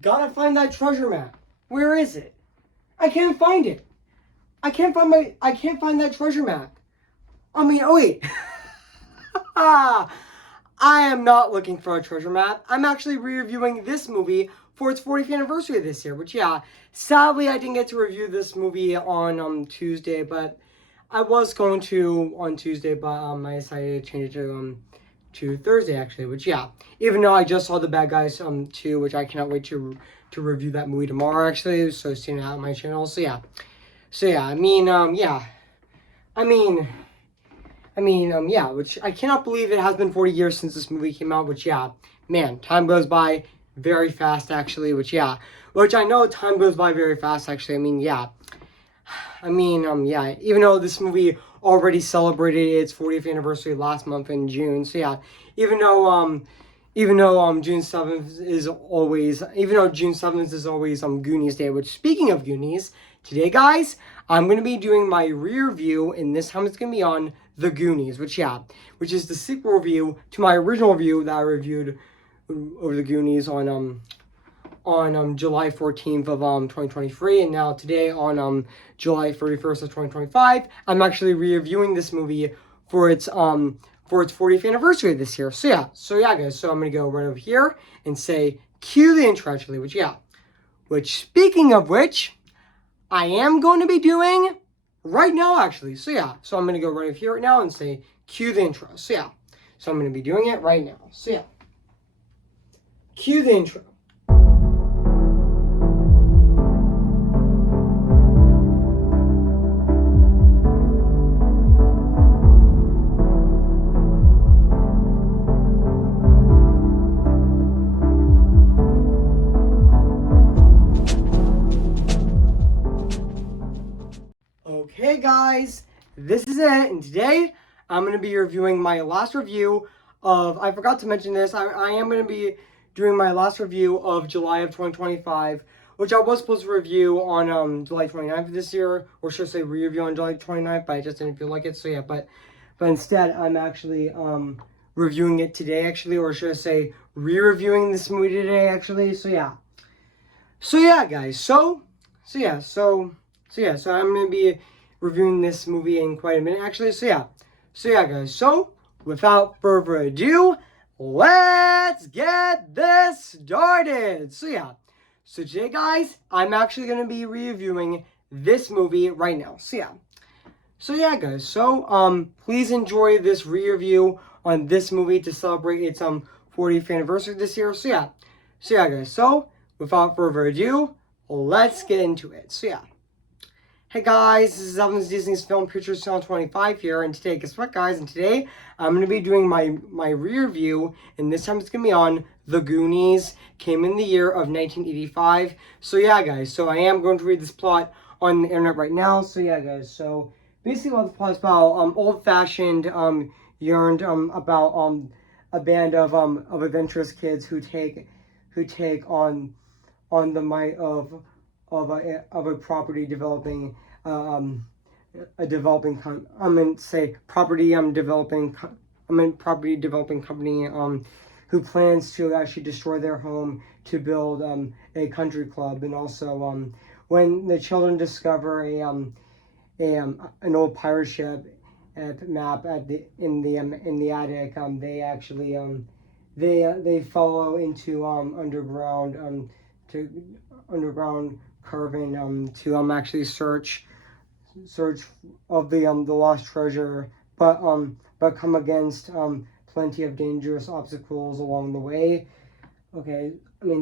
Gotta find that treasure map. Where is it? I can't find it. I can't find that treasure map. Oh wait. I am not looking for a treasure map. I'm actually re-reviewing this movie for its 40th anniversary this year, which yeah, sadly I didn't get to review this movie on Tuesday, but I was going to on Tuesday, but I decided to change it to Thursday actually, which yeah, even though I just saw The Bad Guys 2, which I cannot wait to review that movie tomorrow actually, so seeing it out on my channel. So yeah, yeah, which I cannot believe it has been 40 years since this movie came out, which yeah, man, time goes by very fast actually, which I know time goes by very fast actually. Yeah, even though this movie already celebrated its 40th anniversary last month in June, so yeah, even though June 7th is always Goonies Day, which speaking of Goonies, today guys, I'm going to be doing my review, and this time it's going to be on The Goonies, which is the sequel review to my original review that I reviewed over The Goonies on July 14th of 2023, and now today on July 31st of 2025, I'm actually re-reviewing this movie for its 40th anniversary this year. So yeah guys, so I'm gonna go right over here and say cue the intro actually, which speaking of which, I am going to be doing right now actually. So I'm gonna go right over here right now and say cue the intro. So I'm gonna be doing it right now. So cue the intro. Okay guys, this is it, and today I'm going to be reviewing my last review of, I forgot to mention this, I am going to be doing my last review of July of 2025, which I was supposed to review on July 29th of this year, or should I say re-review on July 29th, but I just didn't feel like it, so yeah, but instead I'm actually reviewing it today actually, or should I say re-reviewing this movie today actually, so yeah guys, so I'm going to be reviewing this movie in quite a minute actually, so yeah guys, so without further ado, let's get this started. So today guys, I'm actually going to be reviewing this movie right now. So yeah guys, so please enjoy this re-review on this movie to celebrate its 40th anniversary this year. So yeah guys, so without further ado, let's get into it. So hey guys, this is Elvin's Disney's Film Pictures Channel 25 here, and today, guess what guys, and today I'm going to be doing my re-review, and this time it's going to be on The Goonies, came in the year of 1985, so yeah guys, so I am going to read this plot on the internet right now, so yeah guys, so basically what the plot is about, old-fashioned, yearned, about, a band of adventurous kids who take on the might of a property developing property developing company who plans to actually destroy their home to build a country club. And also when the children discover an old pirate ship map in the attic, they actually they follow into underground caravan to actually search of the lost treasure, but come against plenty of dangerous obstacles along the way. Okay,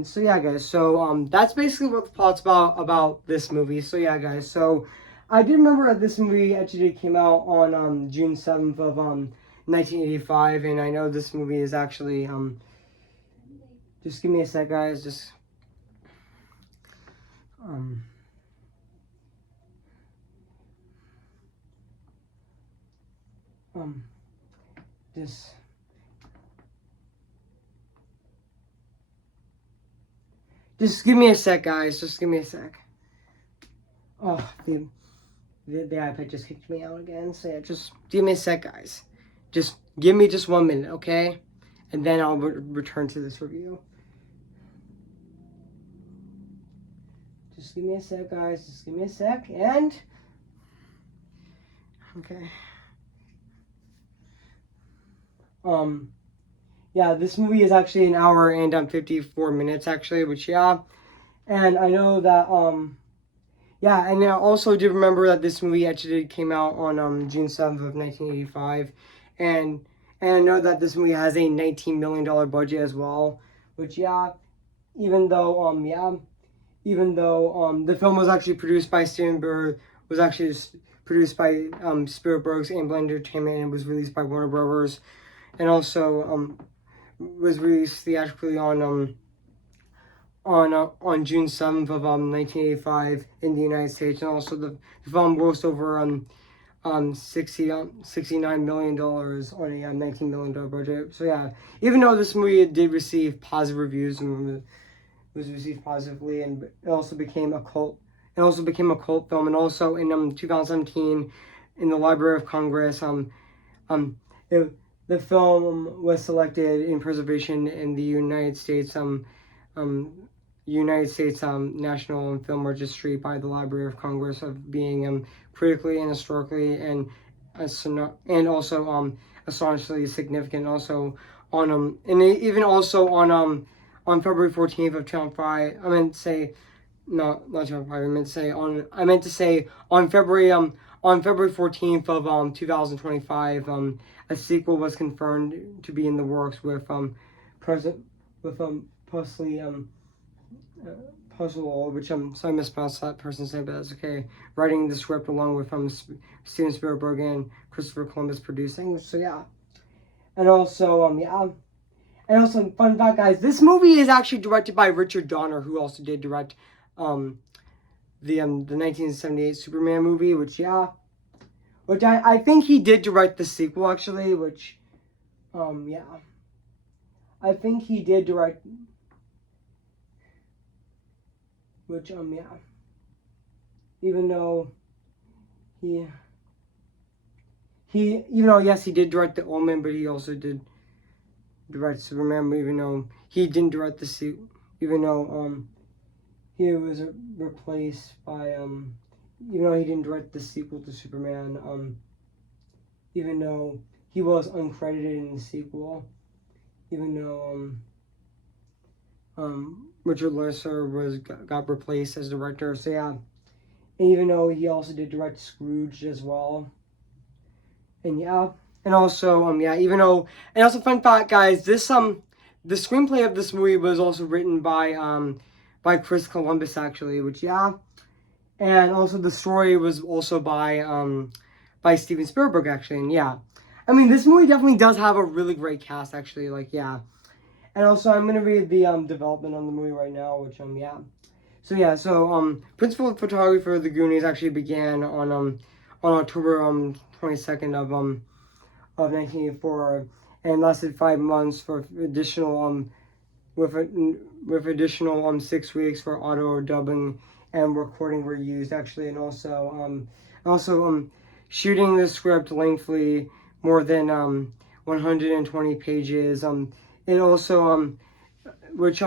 so yeah guys, so that's basically what the plot's about this movie. So yeah guys, so I do remember that this movie actually came out on June 7th of 1985, and I know this movie is actually just give me a sec guys, just just give me a sec guys, just give me a sec. Oh, the iPad just kicked me out again, so yeah, just give me a sec guys, just give me just 1 minute, okay, and then I'll return to this review. Just give me a sec, guys. Just give me a sec. And okay. Yeah, this movie is actually an hour and 54 minutes actually, which yeah. And I know that yeah, and I also did remember that this movie actually came out on June 7th of 1985, and I know that this movie has a $19 million budget as well, which yeah, even though the film was actually produced by Spielberg, was actually produced by Spielberg's Amblin Entertainment and was released by Warner Brothers, and also was released theatrically on June 7th of 1985 in the United States, and also the film grossed over $69 million on a $19 million budget. So yeah, even though this movie did receive positive reviews and was received positively, and it also became a cult. It also became a cult film, and also in 2017, in the Library of Congress, it, the film was selected in preservation in the United States National Film Registry by the Library of Congress of being critically and historically and also astonishingly significant. Also and even also on February 14th of 2005. I meant to say not 2005. I meant to say on February 14th of 2025. A sequel was confirmed to be in the works with present with Pusley Puzzle, which so I mispronounced that person's name, but that's okay. Writing the script along with Steven Spielberg and Christopher Columbus producing. So yeah, and also yeah, and also fun fact, guys, this movie is actually directed by Richard Donner, who also did direct the 1978 Superman movie, which yeah, which I think he did direct the sequel actually, which yeah, I think he did direct. Which yeah, even though even though yes he did direct the Omen, but he also did direct Superman. Even though he didn't direct the sequel, even though he was replaced by even though he didn't direct the sequel to Superman, even though he was uncredited in the sequel, even though Richard Lesser got replaced as director. So yeah, and even though he also did direct Scrooge as well, and yeah, and also yeah, even though, and also fun fact, guys, this the screenplay of this movie was also written by Chris Columbus actually, which yeah, and also the story was also by Steven Spielberg actually, and yeah, I mean this movie definitely does have a really great cast actually, like yeah. And also, I'm gonna read the development on the movie right now, which yeah. So yeah, so principal photography for the Goonies actually began on October 22nd of 1984 and lasted 5 months for additional with additional 6 weeks for auto dubbing and recording were used actually, and also shooting the script lengthily more than 120 pages. It also which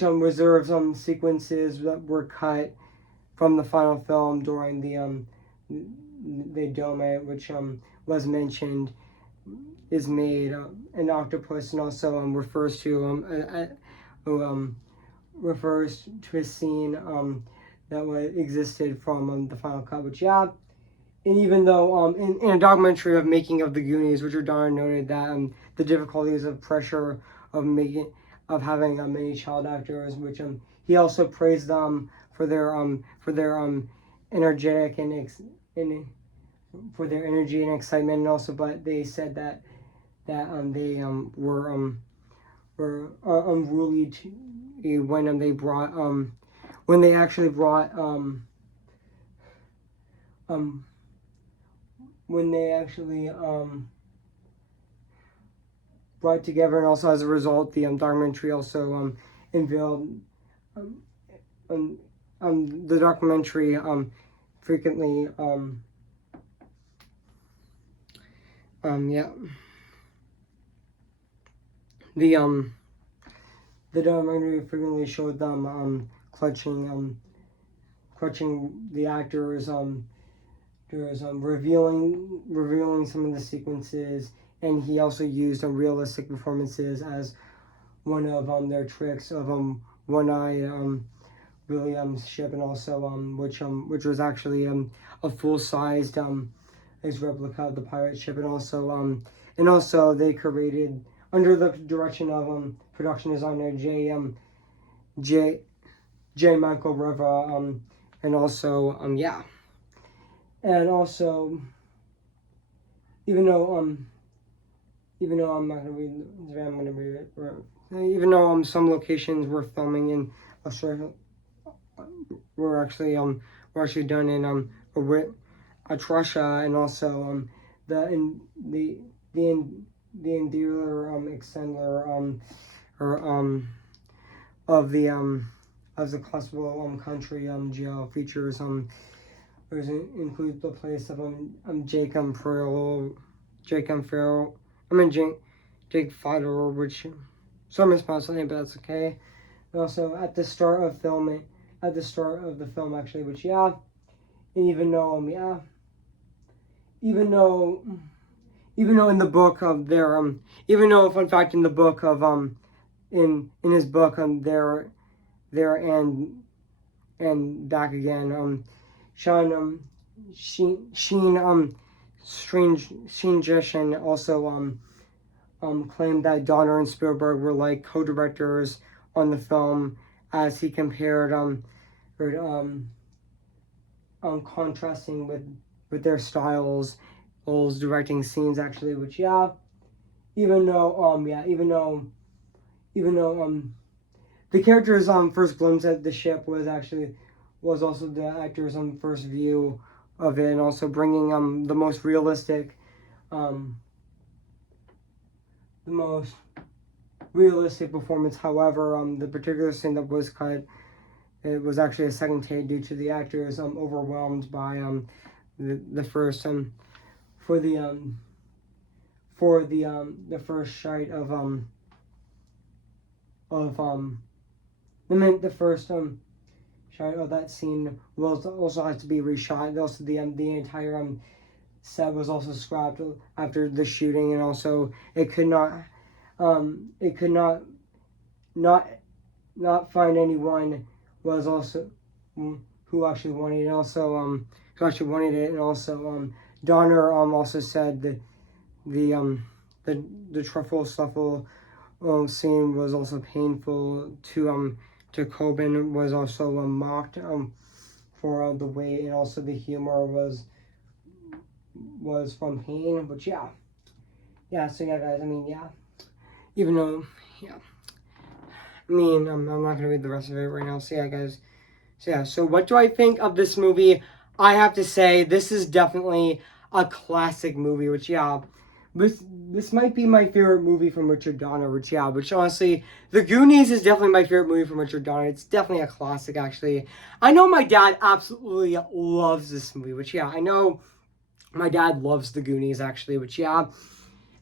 reserves sequences that were cut from the final film during the dome, which was mentioned, is made an octopus, and also refers to a scene that existed from the final cut, which yeah. And even though in a documentary of making of the Goonies, Richard Donner noted that the difficulties of pressure of having many child actors, which he also praised them for their energetic and for their energy and excitement, and also, but they said that they were unruly when they brought when they actually brought when they actually brought together, and also as a result the documentary also unveiled the documentary frequently yeah, the documentary frequently showed them clutching the actors, revealing some of the sequences, and he also used realistic performances as one of their tricks of one-eye William's ship, and also which was actually a full-sized replica of the pirate ship, and also they created under the direction of production designer J Michael Riva, and also and also even though I'm not gonna read I'm gonna read it. Even though some locations were filming in Australia were actually done in Russia, and also the interior extender of the classical country jail features includes the place of Jake Fodor, which some mispronounced name, but that's okay. And also at the start of the film actually, which and even though in the book of their even though fun fact in the book of in his book there and back again Sheen Jeshen also claimed that Donner and Spielberg were like co-directors on the film, as he compared contrasting with their styles directing scenes actually, which even though the character's first glimpse at the ship was also the actor's first view of it, and also bringing the most realistic performance. However, the particular scene that was cut, it was actually a second take due to the actors overwhelmed by the first for the first shot the first shot of that scene also has to be reshot. Also, the entire set was also scrapped after the shooting, and also it could not find anyone was also who actually wanted it. Also and also Donner also said that the truffle shuffle scene was also painful to Coben, was also mocked for the way, and also the humor was from pain. But so guys, even though I'm not gonna read the rest of it right now. So guys, so what do I think of this movie? I have to say this is definitely a classic movie, which this might be my favorite movie from Richard Donner, which honestly, The Goonies is definitely my favorite movie from Richard Donner. It's definitely a classic, actually. I know my dad absolutely loves this movie, which I know my dad loves The Goonies, actually, which and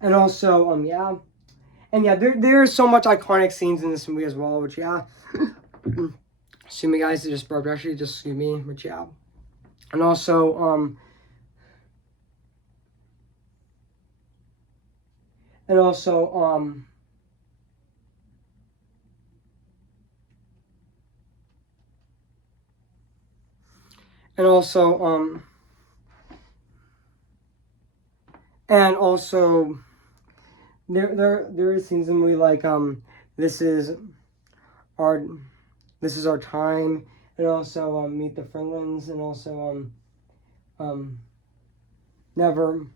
also and there's so much iconic scenes in this movie as well, which excuse me guys, just burped, actually, just excuse me, which and also and also and also and also there is scenes in the movie like this is our time, and also Meet the Friendlings, and also Never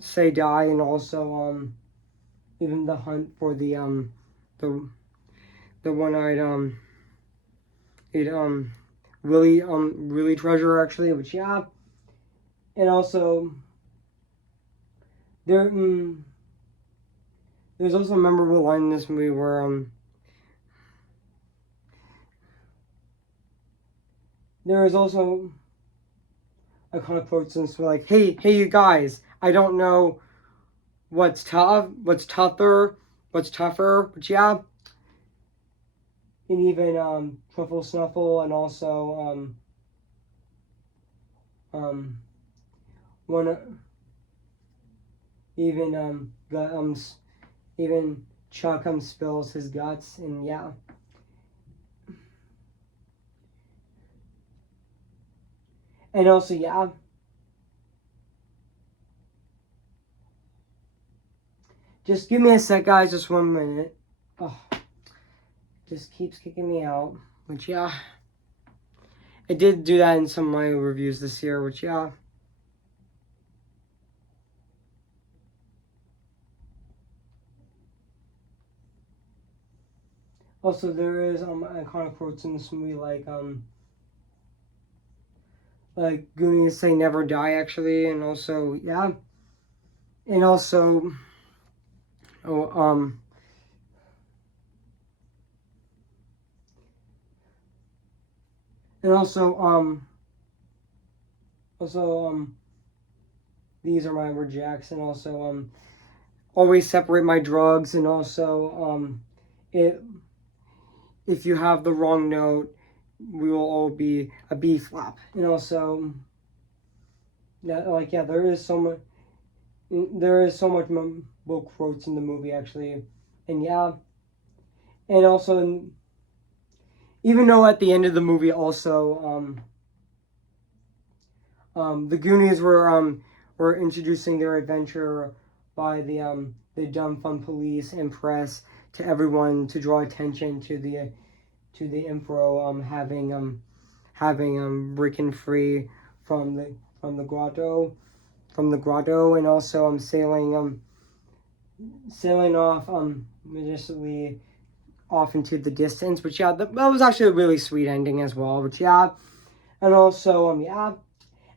Say Die, and also even The Hunt for the one-eyed really treasure, actually, which and also there's also a memorable line in this movie where there is also a kind of quote since we're like, hey you guys, I don't know what's tougher, but and even Truffle Snuffle, and also one even even Chuck spills his guts, and yeah. And also, yeah. Just give me a sec, guys. Just 1 minute. Oh, just keeps kicking me out. Which, yeah. I did do that in some of my reviews this year, which, yeah. Also, there is iconic quotes in this movie, like Goonies say never die, actually, and also, yeah. And also, oh, and also, these are my rejects, and also, always separate my drugs, and also, if you have the wrong note, we will all be a B flap, and also, yeah, like, yeah, there is so much memorable quotes in the movie, actually, and yeah, and also, even though at the end of the movie, also, the Goonies were introducing their adventure by the dumb fun police and press to everyone to draw attention to the Emperor having breaking free from the grotto and also sailing off majestically off into the distance. But yeah, that was actually a really sweet ending as well. But yeah, and also yeah.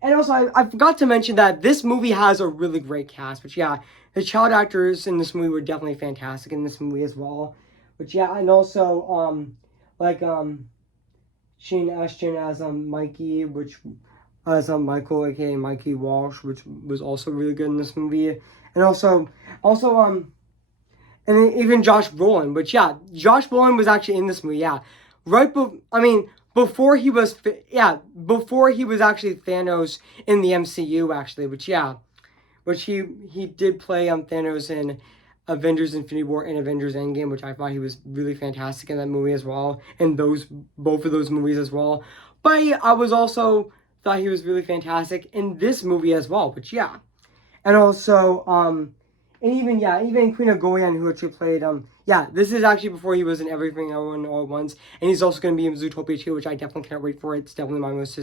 And also, I forgot to mention that this movie has a really great cast. But yeah, the child actors in this movie were definitely fantastic in this movie as well. But yeah, and also like Shane Ashton as Mikey, which as Michael, aka Mikey Walsh, which was also really good in this movie. And also and even Josh Brolin. But yeah, Josh Brolin was actually in this movie. Yeah, before he was actually Thanos in the MCU, actually. Which yeah, which he did play Thanos in Avengers Infinity War and Avengers Endgame, which I thought he was really fantastic in that movie as well, and both of those movies as well. But yeah, I was also thought he was really fantastic in this movie as well. Which yeah, and also and even Queen of Goyan, who actually played this is actually before he was in Everything Everyone All at Once, and he's also going to be in Zootopia 2, which I definitely cannot wait for. It's definitely my most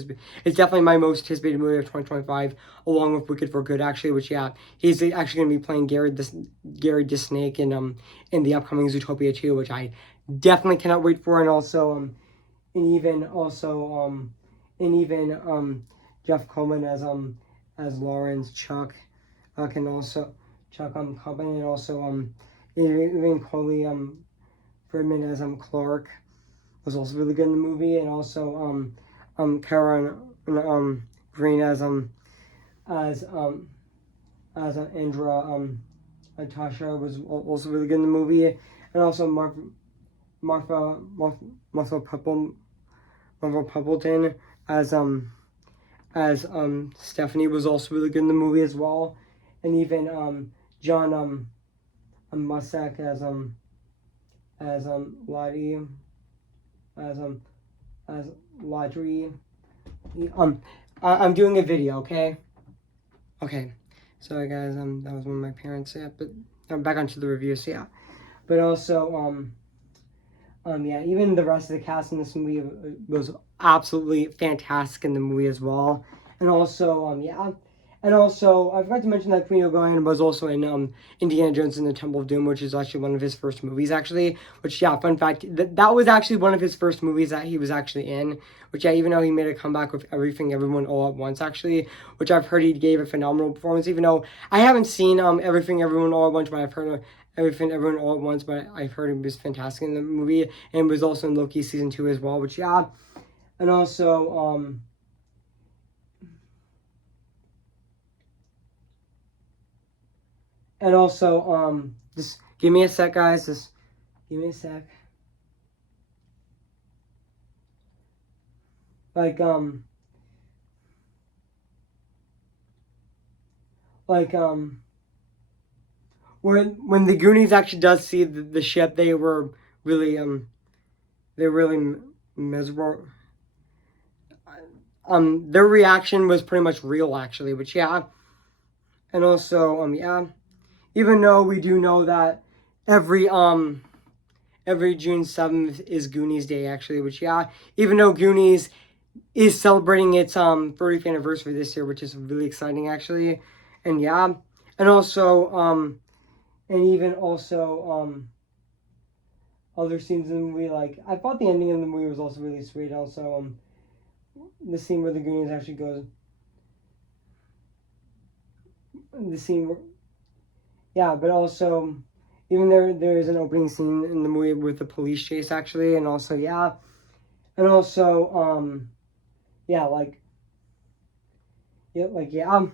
anticipated movie of 2025, along with Wicked for Good, actually. Which yeah, he's actually going to be playing Gary Disnake in the upcoming Zootopia 2, which I definitely cannot wait for. And also and even Jeff Coleman as Lawrence, Chuck can also Chuck Company, and also even Coley Friedman as Clark was also really good in the movie, and also Karen Green as Andra Natasha was also really good in the movie, and also Martha Poppleton as Stephanie was also really good in the movie as well, and even John Musak as Lottie as Lottery. I'm doing a video, okay? Okay. Sorry guys, that was one of my parents. Yeah, but I'm back onto the review. So yeah, but also yeah, even the rest of the cast in this movie was absolutely fantastic in the movie as well. And also, yeah. And also, I forgot to mention that Queen O'Brien was also in Indiana Jones and the Temple of Doom, which is actually one of his first movies, actually. Which, yeah, fun fact, that was actually one of his first movies that he was actually in. Which, yeah, even though he made a comeback with Everything Everyone All at Once, actually. Which I've heard he gave a phenomenal performance, even though I haven't seen Everything Everyone All at Once, but I've heard Everything Everyone All at Once, but I've heard it was fantastic in the movie, and was also in Loki season 2 as well, which yeah, and also just give me a sec, guys. Just give me a sec. like like when the Goonies actually does see the ship, they were really miserable. Their reaction was pretty much real actually, which yeah, and also yeah, even though we do know that every every June 7th is Goonies Day actually, which yeah, even though Goonies is celebrating its 30th anniversary this year, which is really exciting actually, and yeah, and also and even also other scenes in the movie, like I thought the ending of the movie was also really sweet. Also the scene where the Goonies actually goes, the scene where, yeah, but also even there is an opening scene in the movie with the police chase actually, and also yeah, and also yeah, yeah.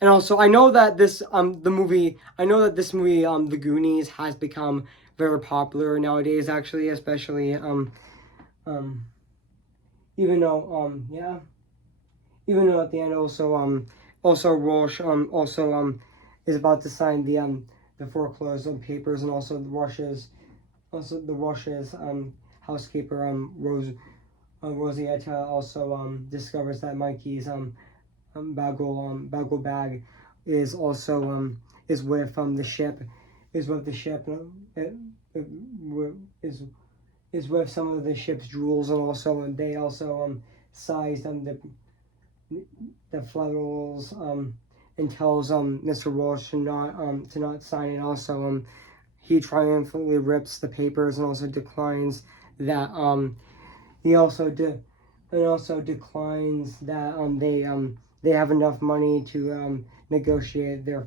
And also, I know that this movie, The Goonies, has become very popular nowadays. Actually, especially um, even though yeah, even though at the end also Walsh is about to sign the foreclosed papers, and also the Rush's housekeeper Rosietta also discovers that Mikey's bagel bag is also is with the ship, is with the ship, is is with some of the ship's jewels, and also they also sized the flannels and tells Mr. Walsh to not sign it. Also he triumphantly rips the papers and also declines that he also and also declines that they have enough money to negotiate their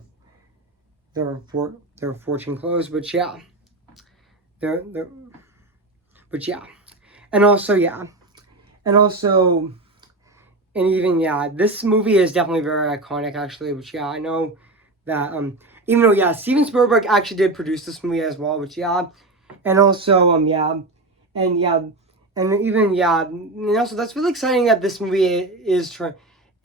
fortune close. But yeah, they're but yeah, and also yeah, and also and even yeah, this movie is definitely very iconic actually. Which yeah, I know that even though yeah, Steven Spielberg actually did produce this movie as well. Which yeah, and also yeah, and yeah, and even yeah, and also that's really exciting that this movie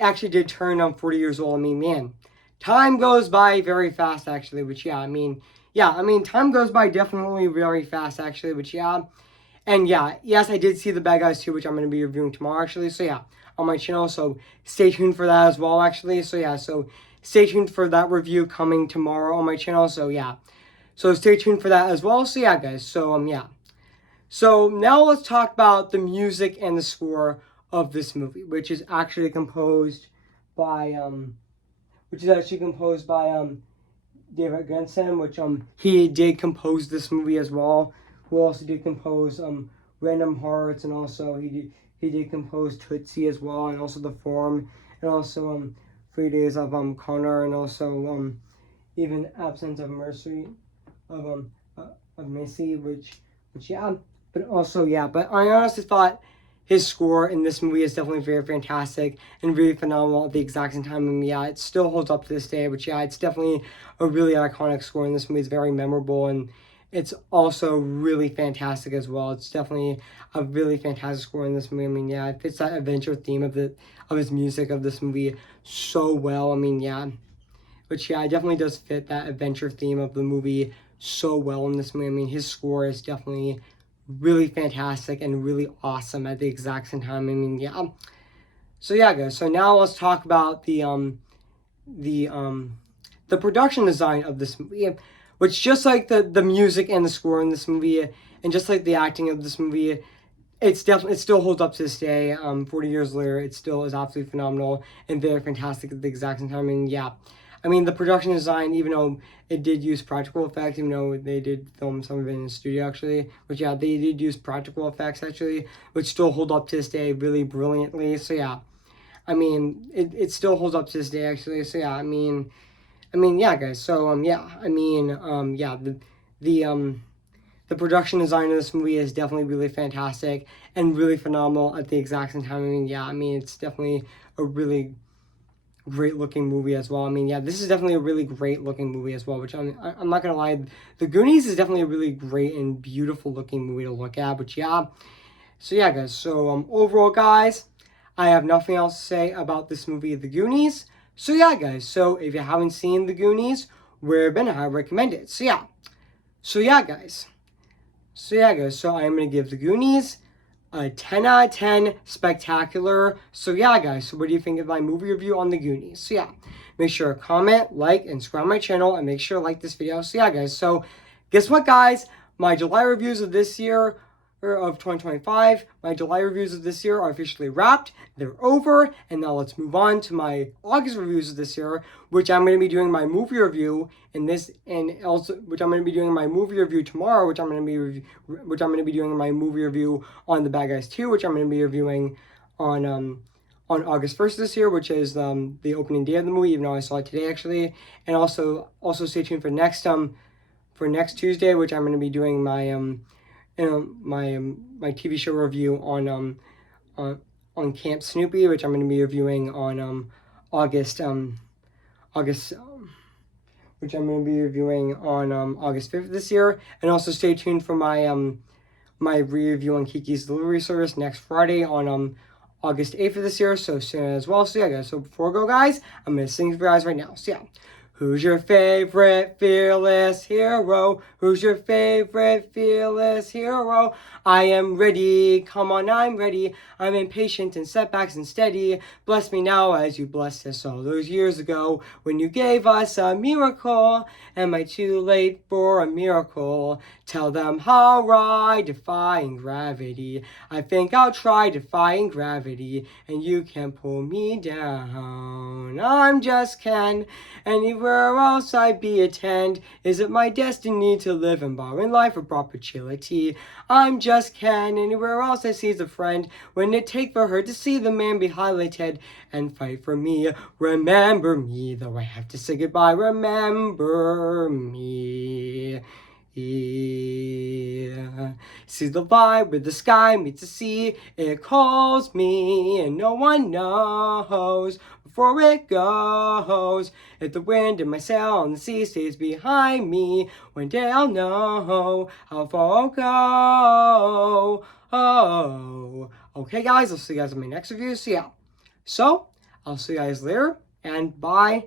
actually did turn 40 years old. I mean, man, time goes by very fast actually. Which yeah, I mean, yeah, I mean, time goes by definitely very fast actually. Which yeah, and yeah, yes, I did see The Bad Guys 2, which I'm going to be reviewing tomorrow, actually. So yeah, on my channel. So stay tuned for that as well, actually. So yeah, so stay tuned for that review coming tomorrow on my channel. So yeah, so stay tuned for that as well. So yeah, guys. So yeah. So now let's talk about the music and the score of this movie, which is actually composed by David Grandson, which he did compose this movie as well. Who also did compose Random Hearts, and also he did compose Tootsie as well, and also The Form, and also 3 Days of Connor, and also even Absence of Mercy of Missy, which yeah, but also yeah, but I honestly thought his score in this movie is definitely very fantastic and really phenomenal at the exact same time. And yeah, it still holds up to this day. But yeah, it's definitely a really iconic score in this movie. It's very memorable, and it's also really fantastic as well. It's definitely a really fantastic score in this movie. I mean, yeah, it fits that adventure theme of his music of this movie so well. I mean, yeah. But yeah, it definitely does fit that adventure theme of the movie so well in this movie. I mean, his score is definitely really fantastic and really awesome at the exact same time. I mean, yeah. So yeah, guys. So now let's talk about the the production design of this movie, which just like the music and the score in this movie, and just like the acting of this movie, it still holds up to this day. 40 years later, it still is absolutely phenomenal and very fantastic at the exact same time. And yeah, I mean the production design, even though it did use practical effects, even though they did film some of it in the studio actually, which yeah, they did use practical effects actually, which still hold up to this day really brilliantly. So yeah, I mean it still holds up to this day actually. So yeah, I mean yeah, guys. So yeah, I mean yeah, the the production design of this movie is definitely really fantastic and really phenomenal at the exact same time. I mean, yeah, I mean, it's definitely a really great looking movie as well. I mean, yeah, this is definitely a really great looking movie as well, which I'm not gonna lie, The Goonies is definitely a really great and beautiful looking movie to look at. But yeah, so yeah, guys. So overall, guys, I have nothing else to say about this movie, The Goonies. So yeah, guys. So if you haven't seen The Goonies, we're gonna I recommend it. So yeah. So yeah, guys. So I am gonna give The Goonies a 10 out of 10 spectacular. So yeah, guys. So what do you think of my movie review on The Goonies? So yeah, make sure to comment, like, and subscribe my channel, and make sure to like this video. So yeah, guys. So guess what, guys? My July reviews of this year, or of 2025, my July reviews of this year are officially wrapped. They're over, and now let's move on to my August reviews of this year, which I'm going to be doing my movie review in this, and also which I'm going to be doing my movie review tomorrow, which I'm going to be doing my movie review on The Bad Guys 2, which I'm going to be reviewing on August 1st this year, which is the opening day of the movie, even though I saw it today actually. And also stay tuned for next Tuesday, which I'm going to be doing my my TV show review on Camp Snoopy, which I'm going to be reviewing on August which I'm going to be reviewing on August 5th this year. And also stay tuned for my my review on Kiki's Delivery Service next Friday on August 8th of this year, so soon as well. So yeah, guys, so before I go, guys, I'm going to sing for you guys right now. So yeah. Who's your favorite fearless hero? Who's your favorite fearless hero? I am ready, come on, I'm ready. I'm impatient in setbacks and steady. Bless me now as you blessed us all those years ago when you gave us a miracle. Am I too late for a miracle? Tell them how I defying gravity. I think I'll try defying gravity, and you can pull me down. I'm just Ken. Anywhere else I'd be attend. Is it my destiny to live and borrow in life for perpetuity? I'm just Ken. Anywhere else I see a friend. When it take for her to see the man be highlighted and fight for me. Remember me, though I have to say goodbye. Remember me. Yeah. See the vibe where the sky meets the sea. It calls me and no one knows before it goes. If the wind in my sail on the sea stays behind me, one day I'll know how far I'll go. Oh. Okay, guys, I'll see you guys in my next review. So yeah. So I'll see you guys later, and bye.